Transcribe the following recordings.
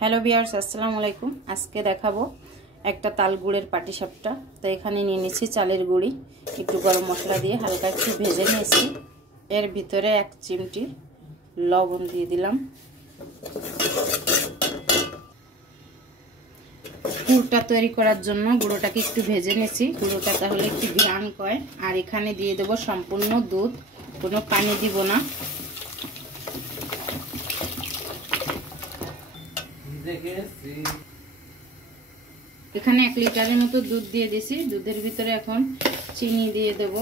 Hello viewers, আসসালামু আলাইকুম। আজকে দেখাবো একটা তাল গুড়ের পাটিসাপটা। তো এখানে নিয়ে নিয়েছি চালের গুঁড়ি, একটু গরম মশলা দিয়ে হালকা একটু ভেজে নিয়েছি। এর ভিতরে 1 চিমটি লবণ দিয়ে দিলাম। গুড়টা তৈরি করার জন্য গুঁড়োটাকে একটু ভেজে নিয়েছি, গুঁড়োটা তাহলে একটু ঘ্রাণ কয়। আর এখানে দিয়ে দেব সম্পূর্ণ দুধ, কোনো পানি দিব না। এখানে 1 লিটারের মতো দুধ দিয়ে দিয়েছি। দুধের ভিতরে এখন চিনি দিয়ে দেব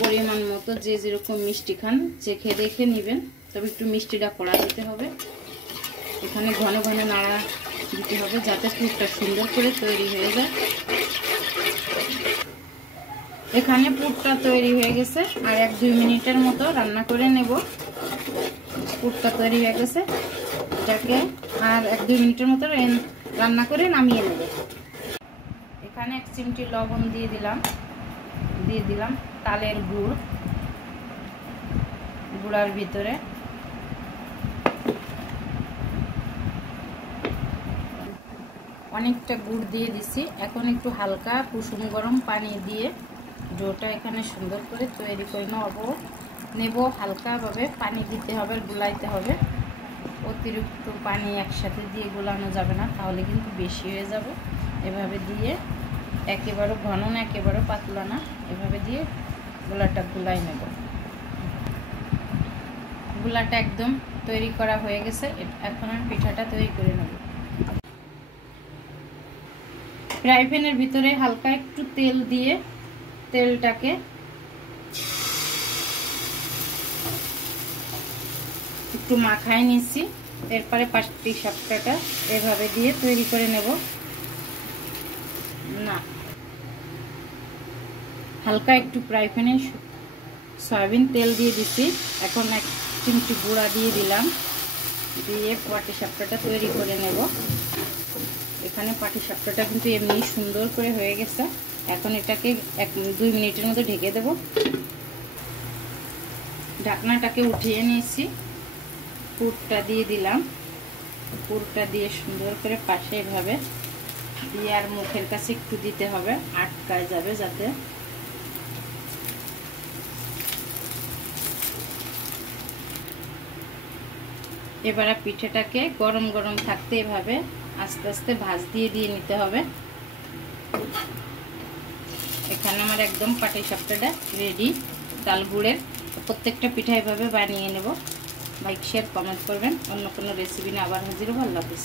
পরিমাণ মতো, যে যেরকম মিষ্টি খান চেখে দেখে নেবেন, তবে একটু মিষ্টিটা কড়া দিতে হবে। এখানে ঘন ঘন নাড়া দিতে হবে যাতে পুরটা সুন্দর করে তৈরি হয়ে যায়। এখানে পুরটা তৈরি হয়ে গেছে, আর 1-2 মিনিটের মতো রান্না করে নেব। পুরটা তৈরি হয়ে গেছে, এটাকে আর 1-2 মিনিটের মতো রান্না করে নামিয়ে নেব। এখানে 1 চিমটি লবণ দিয়ে দিলাম তালের গুঁড়ার ভিতরে। অনেকটা গুড় দিয়ে দিছি। এখন একটু হালকা কুসুম গরম পানি দিয়ে ডোটা এখানে সুন্দর করে তৈরি করে নেব। হালকাভাবে পানি দিতে হবে, গুলাইতে হবে। অতিরিক্ত পানি একসাথে দিয়ে গুলানো যাবে না, তাহলে কিন্তু বেশি হয়ে যাবে। এভাবে দিয়ে একেবারে ঘন না একেবারে পাতলা না, এভাবে দিয়ে গোলাটা গুলাই নেব। গোলাটা একদম তৈরি করা হয়ে গেছে। এখন আমি পিঠাটা তৈরি করে নেব। ফ্রাই প্যানের ভিতরে হালকা একটু তেল দিয়ে তেলটাকে একটু মাখায় নিয়েছি। এরপরে পাটিসাপটাটা এভাবে দিয়ে তৈরি করে নেব। না, হালকা একটু ফ্রাই প্যানে সয়াবিন তেল দিয়ে দিচ্ছি। এখন 1 চিমটি গুঁড়া দিয়ে দিলাম, দিয়ে পাটিসাপটাটা তৈরি করে নেব। এখানে পাটিসাপটাটা কিন্তু এমনি সুন্দর করে হয়ে গেছে। এখন এটাকে 1-2 মিনিটের মতো ঢেকে দেব। ঢাকনাটাকে উঠিয়ে নিয়েছি, পুরটা দিয়ে দিলাম। পুরটা দিয়ে সুন্দর করে পাশে এভাবে দিয়ে আর মুখের কাছে একটু দিতে হবে, আটকায় যাবে যাতে। এবারে পিঠেটাকে গরম গরম থাকতে এভাবে আস্তে আস্তে ভাঁজ দিয়ে নিতে হবে। এখানে আমার একদম পাটিসাপটাটা রেডি তাল গুড়ের। প্রত্যেকটা পিঠা এভাবে বানিয়ে নেব। লাইক শেয়ার কমেন্ট করবেন। অন্য কোনো রেসিপি নিয়ে আবার হাজির হব। আল্লাহ হাফেজ।